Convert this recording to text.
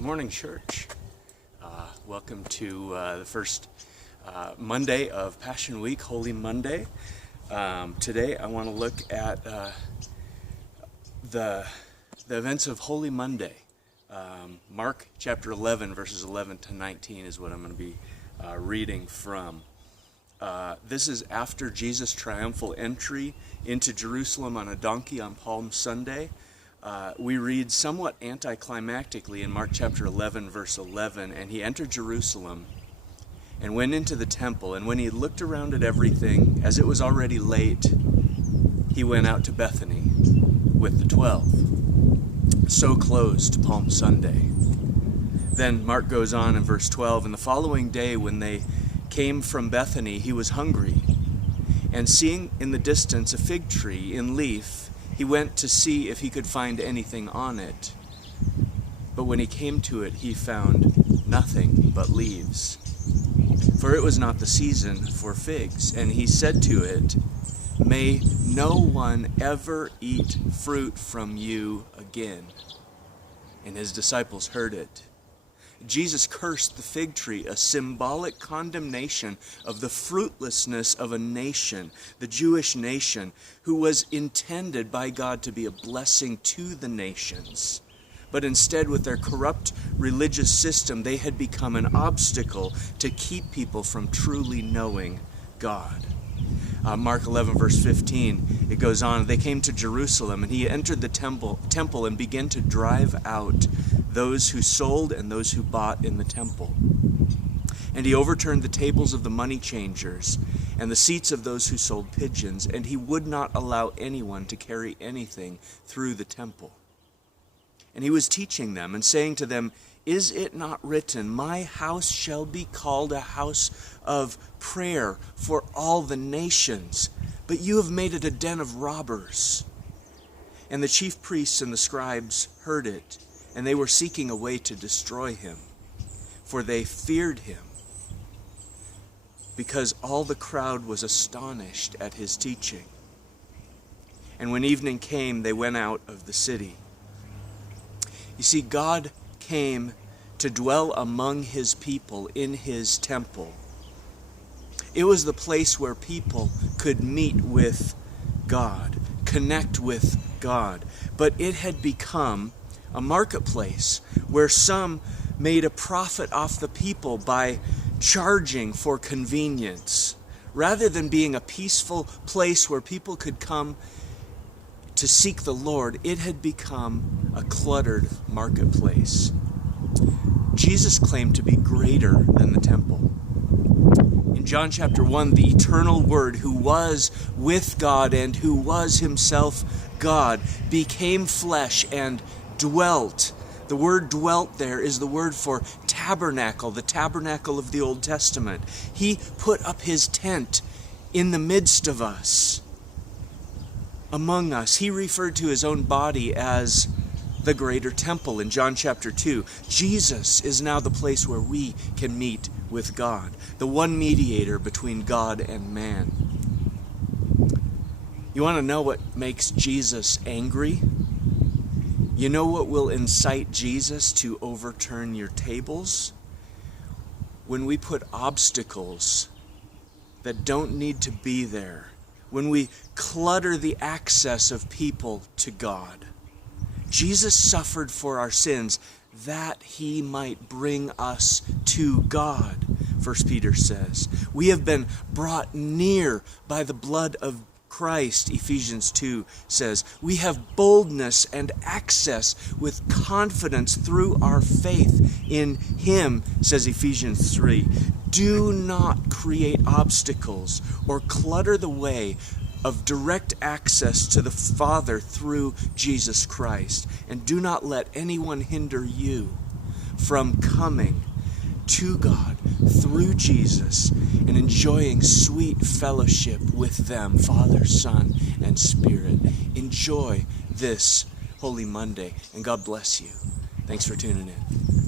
Good morning, church. Welcome to the first Monday of Passion Week, Holy Monday. Today I want to look at the events of Holy Monday. Mark chapter 11, verses 11 to 19 is what I'm going to be reading from. This is after Jesus' triumphal entry into Jerusalem on a donkey on Palm Sunday. We read somewhat anticlimactically in Mark chapter 11, verse 11, and he entered Jerusalem and went into the temple, and when he had looked around at everything, as it was already late, he went out to Bethany with the 12. So closed Palm Sunday. Then Mark goes on in verse 12, and the following day when they came from Bethany, he was hungry, and seeing in the distance a fig tree in leaf, he went to see if he could find anything on it. But when he came to it, he found nothing but leaves. For it was not the season for figs. And he said to it, "May no one ever eat fruit from you again." And his disciples heard it. Jesus cursed the fig tree, a symbolic condemnation of the fruitlessness of a nation, the Jewish nation, who was intended by God to be a blessing to the nations. But instead, with their corrupt religious system, they had become an obstacle to keep people from truly knowing God. Mark 11, verse 15, it goes on, they came to Jerusalem, and he entered the temple and began to drive out those who sold and those who bought in the temple. And he overturned the tables of the money changers and the seats of those who sold pigeons, and he would not allow anyone to carry anything through the temple. And he was teaching them and saying to them, "Is it not written, 'My house shall be called a house of prayer for all the nations'? But you have made it a den of robbers." And the chief priests and the scribes heard it, and they were seeking a way to destroy him, for they feared him, because all the crowd was astonished at his teaching. And when evening came, they went out of the city. You see, God came to dwell among his people in his temple. It was the place where people could meet with God, connect with God. But it had become a marketplace where some made a profit off the people by charging for convenience. Rather than being a peaceful place where people could come to seek the Lord, it had become a cluttered marketplace. Jesus claimed to be greater than the temple. In John chapter 1, the eternal Word, who was with God and who was himself God, became flesh and dwelt. The word dwelt there is the word for tabernacle, the tabernacle of the Old Testament. He put up his tent in the midst of us, among us. He referred to his own body as the greater temple in John chapter 2. Jesus is now the place where we can meet with God, the one mediator between God and man. You want to know what makes Jesus angry? You know what will incite Jesus to overturn your tables? When we put obstacles that don't need to be there. When we clutter the access of people to God. Jesus suffered for our sins that he might bring us to God, 1 Peter says. We have been brought near by the blood of Christ, Ephesians 2 says. We have boldness and access with confidence through our faith in him, says Ephesians 3. Do not create obstacles or clutter the way of direct access to the Father through Jesus Christ. And do not let anyone hinder you from coming to God through Jesus and enjoying sweet fellowship with them, Father, Son, and Spirit. Enjoy this Holy Monday, and God bless you. Thanks for tuning in.